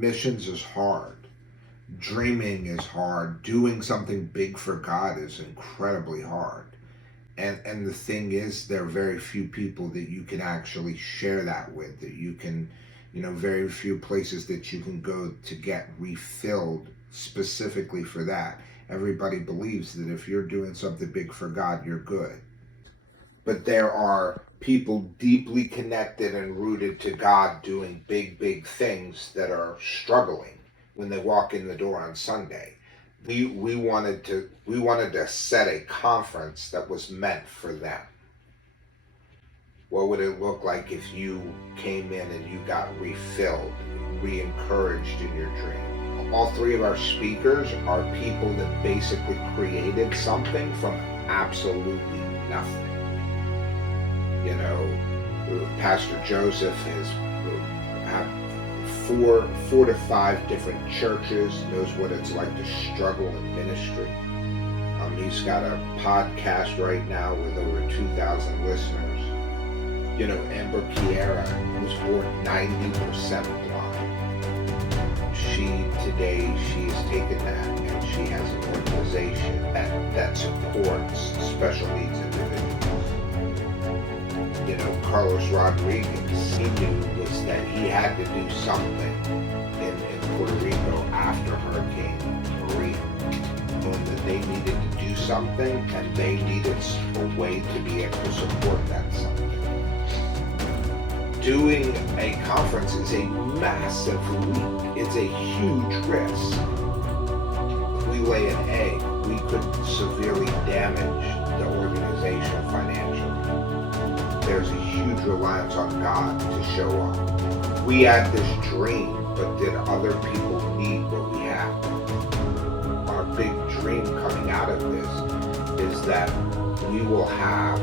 missions is hard. Dreaming is hard. Doing something big for God is incredibly hard. And the thing is, there are very few people that you can actually share that with, that you can, very few places that you can go to get refilled specifically for that. Everybody believes that if you're doing something big for God, you're good. But there are people deeply connected and rooted to God doing big, big things that are struggling when they walk in the door on Sunday. We wanted to set a conference that was meant for them. What would it look like if you came in and you got refilled, re-encouraged in your dream? All three of our speakers are people that basically created something from absolutely nothing. Pastor Joseph has had four to five different churches, knows what it's like to struggle in ministry. He's got a podcast right now with over 2,000 listeners. Amber Kiera was born 90% blind. She has taken that and she has an organization that supports special needs individuals. Carlos Rodriguez, he knew was that he had to do something in Puerto Rico after Hurricane Maria. Knowing that they needed to do something and they needed a way to be able to support that something. Doing a conference is a massive leap. It's a huge risk. If we lay an egg, we could severely damage the organization financially. There's a huge reliance on God to show up. We had this dream, but did other people need what we have? Our big dream coming out of this is that we will have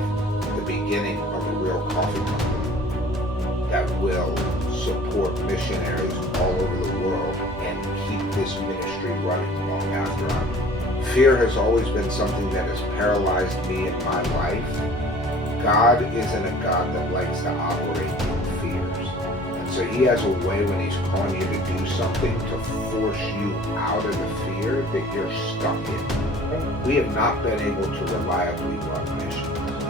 the beginning of a real coffee company that will support missionaries all over the world and keep this ministry running long after I'm. Fear has always been something that has paralyzed me in my life. God isn't a God that likes to operate in fears. And so he has a way when he's calling you to do something to force you out of the fear that you're stuck in. We have not been able to reliably run missions.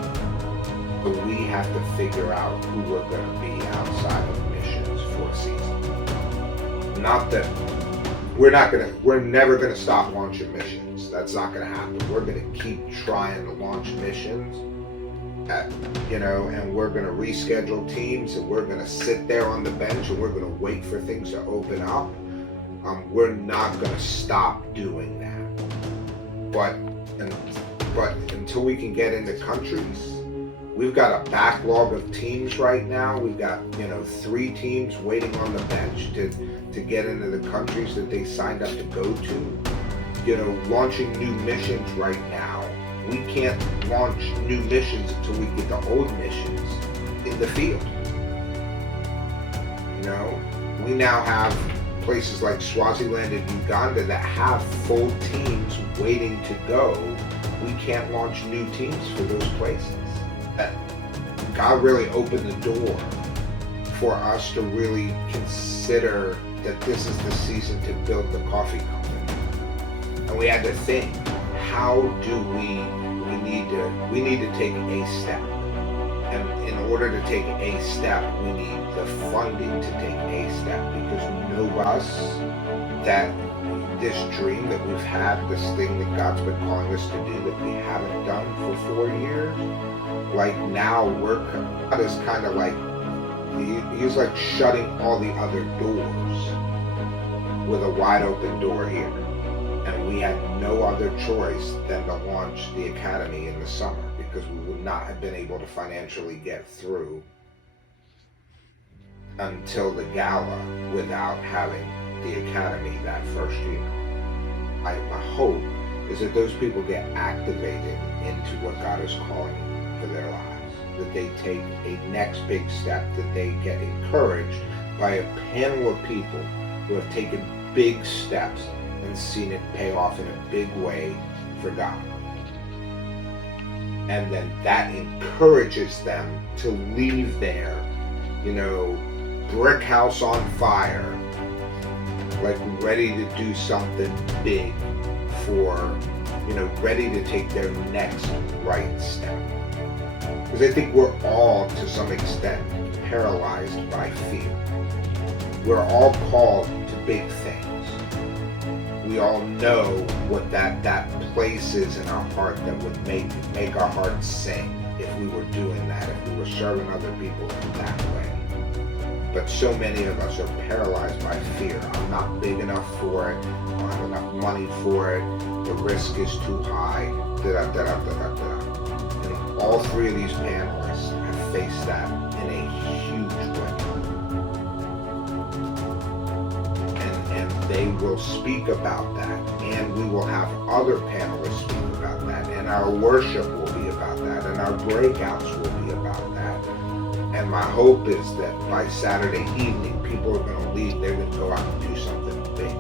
But we have to figure out who we're going to be outside of missions for a season. Not that we're never going to stop launching missions. That's not going to happen. We're going to keep trying to launch missions. And we're going to reschedule teams, and we're going to sit there on the bench, and we're going to wait for things to open up. We're not going to stop doing that. But until we can get into countries, we've got a backlog of teams right now. We've got 3 teams waiting on the bench to get into the countries that they signed up to go to. Launching new missions right now. We can't launch new missions until we get the old missions in the field. We now have places like Swaziland and Uganda that have full teams waiting to go. We can't launch new teams for those places. God really opened the door for us to really consider that this is the season to build the coffee company. And we had to think, how do we need to take a step. And in order to take a step, we need the funding to take a step, because we know us that this dream that we've had, this thing that God's been calling us to do that we haven't done for 4 years, like now God is kind of like, he's like shutting all the other doors with a wide open door here. And we had no other choice than to launch the academy in the summer, because we would not have been able to financially get through until the gala without having the academy that first year. My hope is that those people get activated into what God is calling for their lives, that they take a next big step, that they get encouraged by a panel of people who have taken big steps and seen it pay off in a big way for God. And then that encourages them to leave there, brick house on fire, like ready to do something big for, ready to take their next right step. Because I think we're all, to some extent, paralyzed by fear. We're all called to big things. We all know what that place is in our heart that would make our hearts sing if we were doing that, if we were serving other people in that way. But so many of us are paralyzed by fear. I'm not big enough for it. I don't have enough money for it. The risk is too high. And all three of these panelists have faced that in a huge way. And they will speak about that. And we will have other panelists speak about that. And our worship will be about that. And our breakouts will be about that. And my hope is that by Saturday evening, people are going to leave. They're going to go out and do something big.